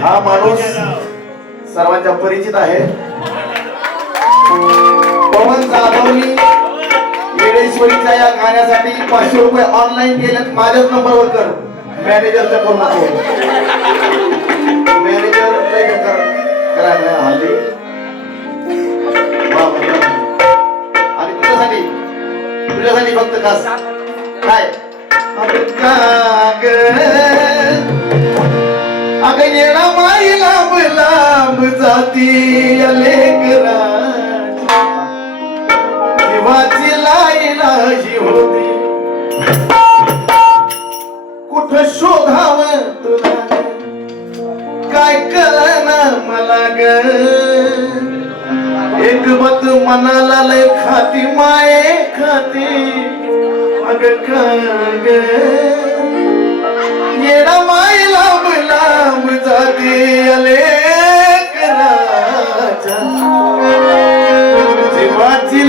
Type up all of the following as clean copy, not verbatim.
हा माणूस सर्वांच्या परिचित आहे. पवन जाधवनी येडेश्वरीच्या या गाण्यासाठी 500 रुपये ऑनलाईन केलेत. माझ्याच नंबरवर कर, मॅनेजरच्या करू नको. मॅनेजर करायला हल्ली. आणि तुझ्यासाठी फक्त कास काय अग येणा माई लांब लांब जाती लेकरा जीवाची लाईलाजी होती. कुठं शोधाव तुला काय कळना मला ग. एक बत मनाला लय खाती माये खाती अग काग येणा माई लांब लांब जाती लेकराच्या जीवाची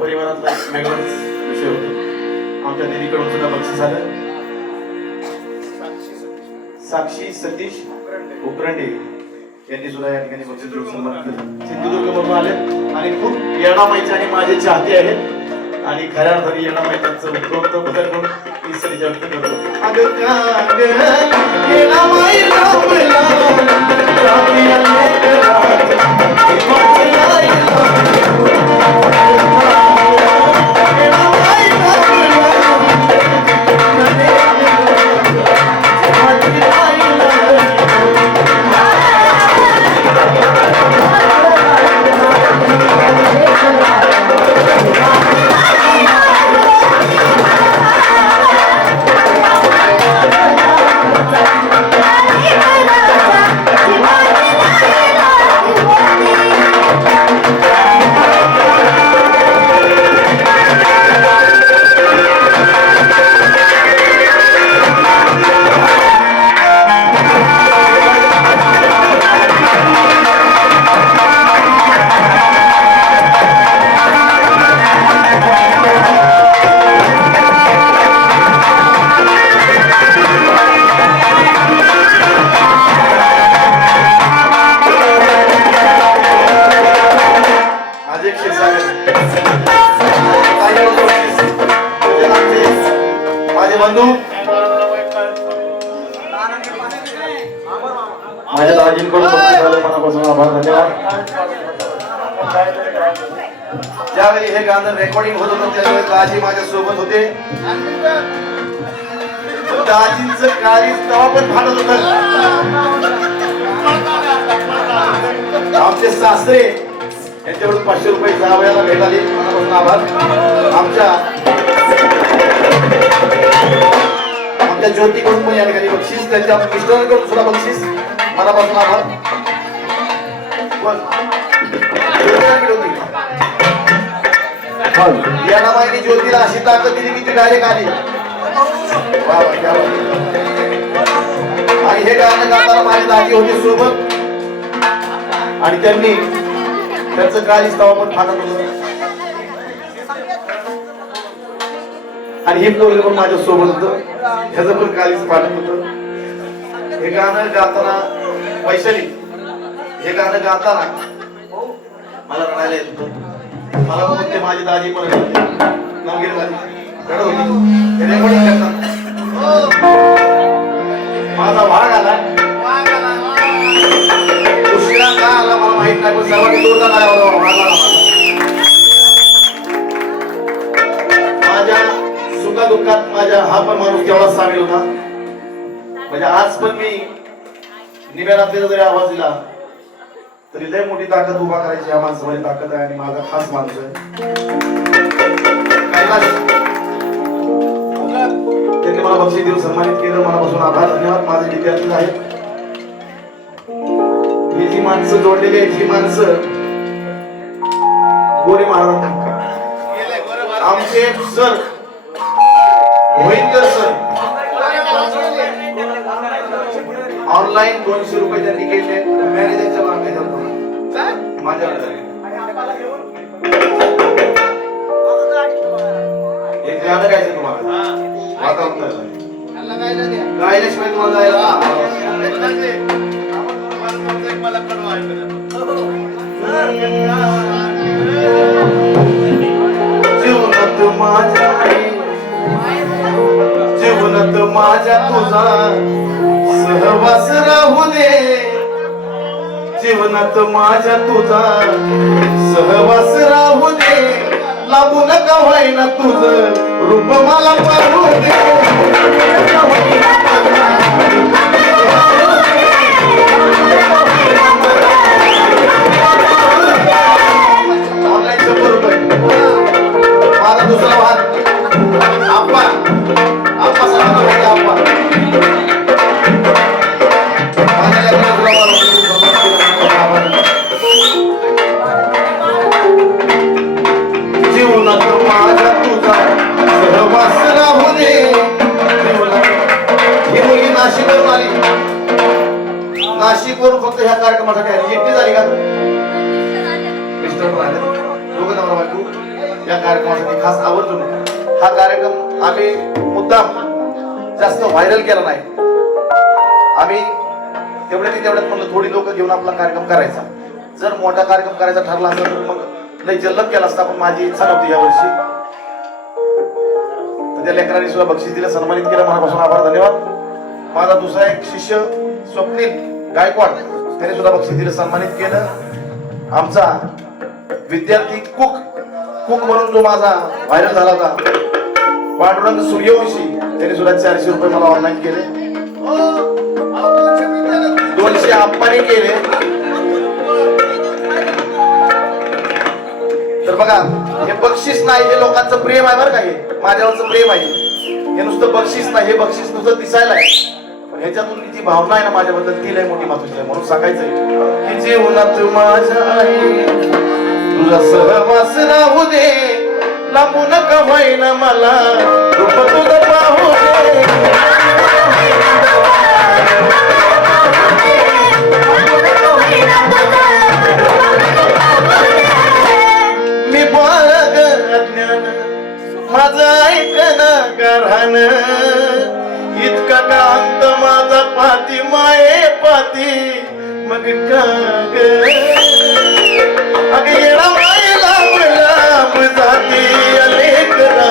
परिवारातला वेगळाच विषय होतो. आमच्या दिदीकडून सुद्धा बक्षीस आलं. साक्षी सतीश उकरंडे यांनी सुद्धा या ठिकाणी बक्षीस देऊन सन्मान केलं. सिंधुदुर्गवरून आले आणि खूप येणामाईचे आणि माझे चाहते आहेत आणि खऱ्या अर्थाने येणामाईचं उपरोक्त बदल म्हणून मी सरी व्यक्त करतो. माझ्या दाजींकडून मनापासून आभार, धन्यवाद. ज्यावेळी हे गाणं रेकॉर्डिंग होत होतं त्यावेळी दाजी माझ्या सोबत होते. दाजींचं कार्य तेव्हा पण फाटत होत. आमचे सासरे यांच्याकडून 500 रुपये जावयाला भेट आली, मनापासून आभार. आमच्या ज्योतीकडून पण या ठिकाणी बक्षीस, त्यांच्या मिस्टरांकडून सुद्धा बक्षीस, मनापासून आभार. येणामाईने ज्योतीला अशी ताकद दिली की ती डायरेक्ट आली. आणि हे गाणं गाताना माझी दाजी होती सोबत आणि त्यांनी त्यांचं काळीच तवा पण फाटत होतं आणि हे पोरग पण माझ्या सोबत होतं, ह्याचं पण काळीच फाटत होतं. हे गाणं गाताना वैशाली, हे गाणं गाताना मला रडायला येत होतं. मला म्हणते माझी दाजी पण नवगीर दाजी रडत होती. रेकॉर्डिंग करतात माझा भाग आला, उशिरा का आला मला माहित नाही, पण सर्वांनी जोरदार आला. माझ्या दुःखात माझ्या हा पण माणूस तेवढाच सामील होता. म्हणजे आज पण मी निम्या रात्रीचा जरी आवाज दिला तरी लय मोठी ताकद उभा करायची या माणसामध्ये ताकद आहे. आणि माझा खास माणूस आहे त्यांनी मला बक्षीस देऊन सन्मानित केलं. मनापासून आभार, धन्यवाद. माझे विद्यार्थी आहेत. ही जी माणसं जोडलेली आहेत, ही माणसं गोरे महाराजांना आमचे सर मोहितकर सर ऑनलाईन 200 रुपये त्यांनी केले मॅनेजरच्या मागे माझ्या एक गाणं गायचं तुम्हाला वातावरण गायल्याशिवाय तुम्हाला जायला जीवनात माझ्या जीवनात माझ्या तुझा सहवास राहू दे. जीवनात माझ्या तुझा सहवास राहू दे. लागू नका होईना तुझं रूप मला पाहू दे. ऑनलाईन 100 रुपये. माझा दुसरा वाहन आप्पा आप्पा सांगा आप्पा जीवनात माझ्या तुझा सहवास राहू दे. ही मुलगी नाशिकवरून आली. नाशिकवरून फक्त ह्या कार्यक्रमासाठी आली. एकटी झाली का? मिस्टर पण आले. दोघं नवरा बायको या कार्यक्रमासाठी खास आवर्जून. हा कार्यक्रम आम्ही मुद्दाम जास्त व्हायरल केला नाही. आम्ही तेवढ्यात म्हणलं थोडी लोक घेऊन आपला कार्यक्रम करायचा. जर मोठा कार्यक्रम करायचा ठरला असता तर मग लई जल्लम केला असता. पण माझी इच्छा नव्हती यावर्षी. तर त्या लेकरांनी सुद्धा बक्षीस दिलं, सन्मानित केलं. मनापासून आभार, धन्यवाद. माझा दुसरा एक शिष्य स्वप्नील गायकवाड त्याने सुद्धा बक्षीस दिलं, सन्मानित केलं. आमचा विद्यार्थी कुक म्हणून जो माझा व्हायरल झाला होता पांडुरंग सूर्यवंशी त्याने सुद्धा 400 रुपये मला ऑनलाईन केले. 200 आप्पाने केले. तर बघा हे बक्षीस नाही, हे लोकांचं प्रेम आहे बरं का. हे माझ्यावरचं प्रेम आहे. हे नुसतं बक्षीस नाही, हे बक्षीस नुसतं दिसायला आहे. पण ह्याच्यातून जी भावना आहे ना माझ्याबद्दल ती लय मोठी महत्वाची आहे. म्हणून सांगायचंय की जीवनात माझ्या आई तुझा सहवास राहू दे. लांबू नका होईना मला रूप तुझं पाहू दे. मी बाळग अज्ञान माझं ऐकना गारहान. इतका कांत माझा पाती माये पाती मग का अग येणा माई लांब लांब जाती लेकरा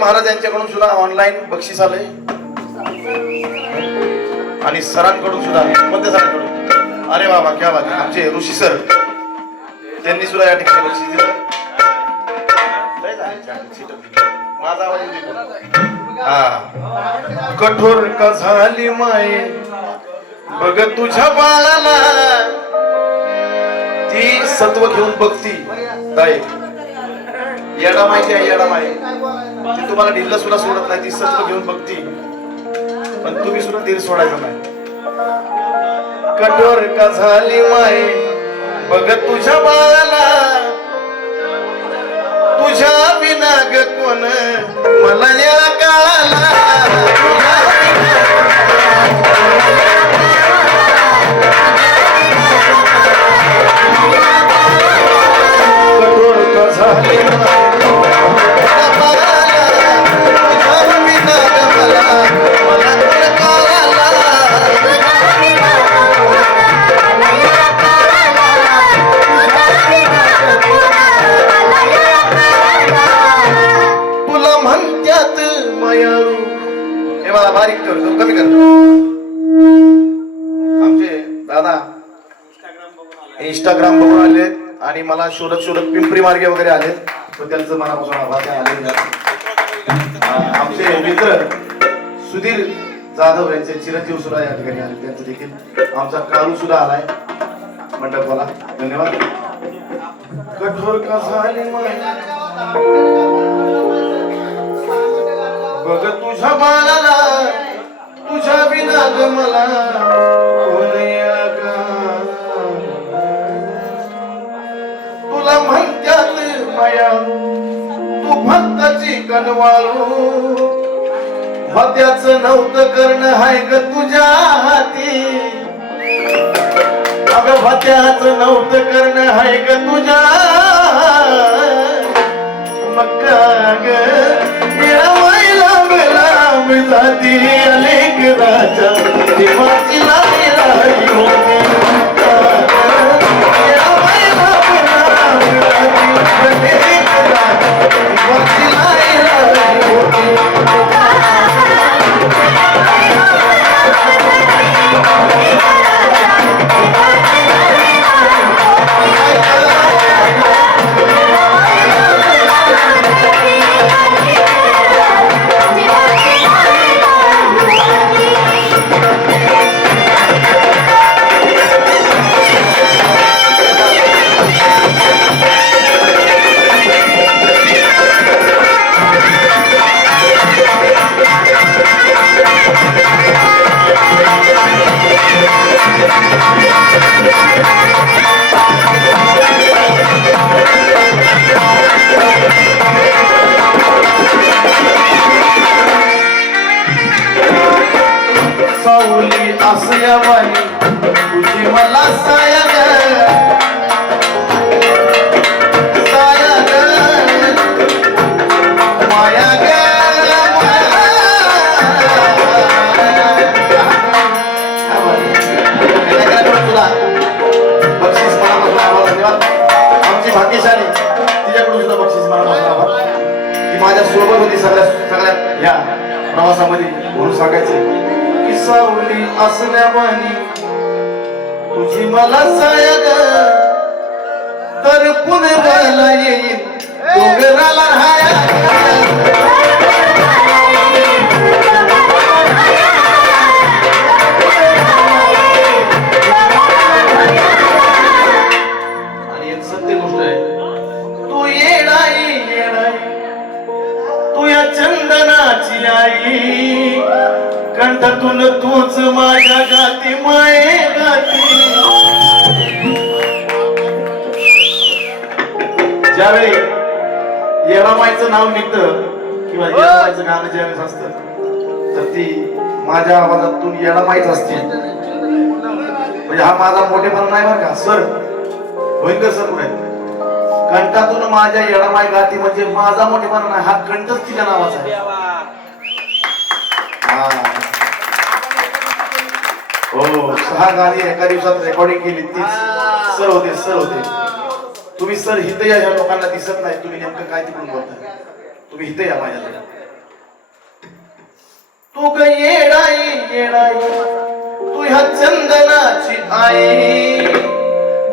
महाराज यांच्याकडून सुद्धा ऑनलाईन बक्षीस आलंय. आणि सरांकडून सुद्धा कोणत्या सरांकडून अरे बाबा क्या बात आहे. आमचे ऋषी सर त्यांनी सुद्धा या ठिकाणी बक्षीस दिलं. माझा आवाज कठोर का झाली माये बघ तुझ्या बाळाला. ती सत्व घेऊन बघती ताई. येडा माहिती आहे येडा माई. ती तुम्हाला ढिल्ल सुद्धा सोडत नाही. ती सत्व घेऊन बघती. पण तुम्ही सुद्धा धीर सोडायचा नाही. कठोर का झाली माये बघ तुझ्या बाळाला. तुझ्या विना ग कोण मला या काळाला कठोर का झाले बारीक कर कमी कर. आमचे दादा इंस्टाग्राम बघून आले आणि मला शोधत शोधत पिंपरी मार्गे वगैरे आले तर त्यांचं मनापासून आभार आले. आमचे मित्र सुधीर जाधव यांचे चिरंजीव सुद्धा या ठिकाणी आले त्यांचं देखील आमचा काळू सुद्धा आलाय मंडपाला. धन्यवाद. कठोर का झाले बघ तुझ्या बाळाला तुझ्या विना ग मला तुला म्हणत्यात माया तू भक्ताची कनवाळू भत्याच नव्हतं करणं हाय ग तुझ्या हाती. अगं भत्याच नव्हतं करणं हाय ग तुझ्या मग ग जाती अनेक राजा देवाची लाई लाई होती. सावली असल्यावानी तुझी मला साया माया बक्षीस मला धन्यवाद. आमची भाग्यशाली तिच्याकडून सुद्धा बक्षीस मला ती माझ्या सोबत होती सगळ्या ह्या प्रवासामध्ये म्हणून सांगायचं. सावली असल्यावानी तुझी मला साया तर पुण्याला येईल डोंगराला राहाया. आणि एक सत्य गोष्ट आहे तू येणाई येणाई तू या चंदनाची आई कंठातून तूच माझ्या गाती माये गाती. ज्यावेळी येरामाईचं नाव निघतं किंवा येरामाईचं गाणं ज्यावेळेस असतं तर ती माझ्या आवाजातून येरामाईच असते. म्हणजे हा माझा मोठेपणा नाही बरं का सर होईल का सर पुढे कंठातून माझ्या येरामाई गाती म्हणजे माझा मोठेपणा नाही हा कंठच तिच्या नावाचा आहे. हो 6 गाणी एका दिवसात रेकॉर्डिंग केली तीच सर होते. तुम्ही सर हित या ह्या लोकांना दिसत नाही तुम्ही नेमकं काय तिकडून बोलताय. तुम्ही हित या माझ्याकडे. तू ग येडाई येडाई तू ह्या चंदनाची आई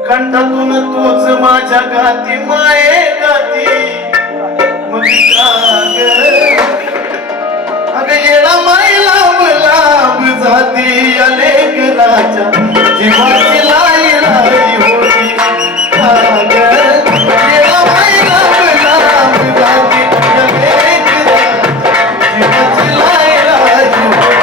कंठातून तूच माझ्या गाती माये गाती. मग अग येडा माई लांब लांब जाती अनेक राजा जीवाची लाई लाई होती. येडा माई लांब लांब जाती अनेक राजा जीवाची लाई लाई होती.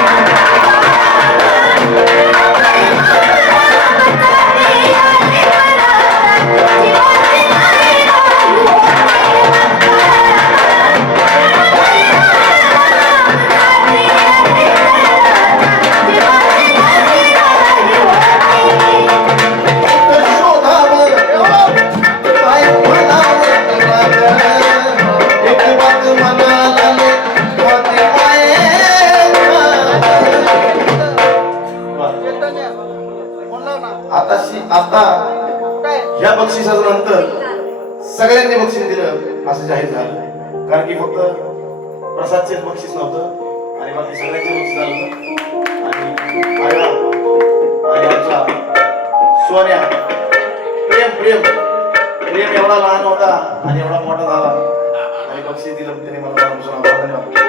या बक्षिसाच्या नंतर सगळ्यांनी बक्षीस दिलं असं जाहीर झालं, कारण की फक्त प्रसादचेच बक्षीस नव्हतं आणि बाकी सगळ्यांचे बक्षीस झालं होतं. आणि आया आणि आमचा सोन्या प्रेम प्रेम प्रेम एवढा लहान होता आणि एवढा मोठा झाला आणि बक्षीस दिलं त्याने मला धन्यवाद.